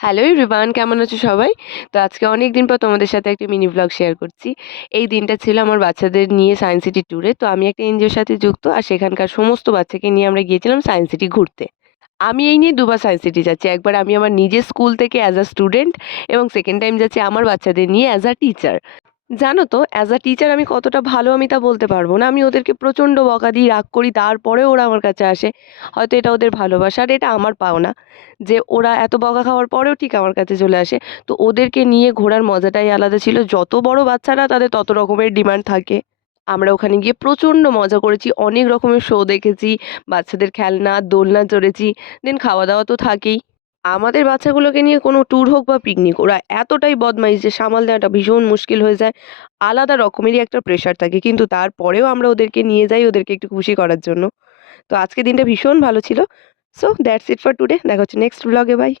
Hello everyone, কেমন আছো সবাই? তো আজকে অনেক দিন পর তোমাদের সাথে একটা মিনি ভ্লগ শেয়ার করছি। এই দিনটা ছিল আমার বাচ্চাদের নিয়ে সায়েন্স সিটি ট্যুরে। তো আমি একটা এনজিওর সাথে যুক্ত আর সেখানকার সমস্ত বাচ্চাকে নিয়ে আমরা গিয়েছিলাম সায়েন্স সিটি ঘুরতে। আমি এই নিয়ে দুবার সায়েন্স সিটি যাচ্ছি। একবার আমি আমার নিজের স্কুল থেকে অ্যাজ আ স্টুডেন্ট এবং সেকেন্ড টাইম যাচ্ছি আমার বাচ্চাদের নিয়ে অ্যাজ আ টিচার। জানো তো অ্যাজ আ টিচার আমি কতটা ভালো আমি তা বলতে পারবো না। আমি ওদেরকে প্রচণ্ড বকা দিই, রাগ করি, তারপরেও ওরা আমার কাছে আসে। হয়তো এটা ওদের ভালোবাসা আর এটা আমার পাওনা যে ওরা এত বকা খাওয়ার পরেও ঠিক আমার কাছে চলে আসে। তো ওদেরকে নিয়ে ঘোরার মজাটাই আলাদা ছিল। যত বড় বাচ্চারা তাদের তত রকমের ডিমান্ড থাকে। আমরা ওখানে গিয়ে প্রচণ্ড মজা করেছি, অনেক রকমের শো দেখেছি, বাচ্চাদের খেলনা, দোলনা চড়েছি, দেন খাওয়া-দাওয়া তো থাকেই। আমাদের বাচ্চাগুলোকে নিয়ে কোনো ট্যুর হোক বা পিকনিক, ওরা এতটাই বদমাইশ যে সামাল দেওয়াটা ভীষণ মুশকিল হয়ে যায়। আলাদা রকমেরই একটা প্রেশার থাকে। কিন্তু তারপরেও আমরা ওদেরকে নিয়ে যাই ওদেরকে একটু খুশি করার জন্য। তো আজকের দিনটা ভীষণ ভালো ছিল। So that's it for today. দেখা হচ্ছে নেক্সট ভ্লগে। বাই।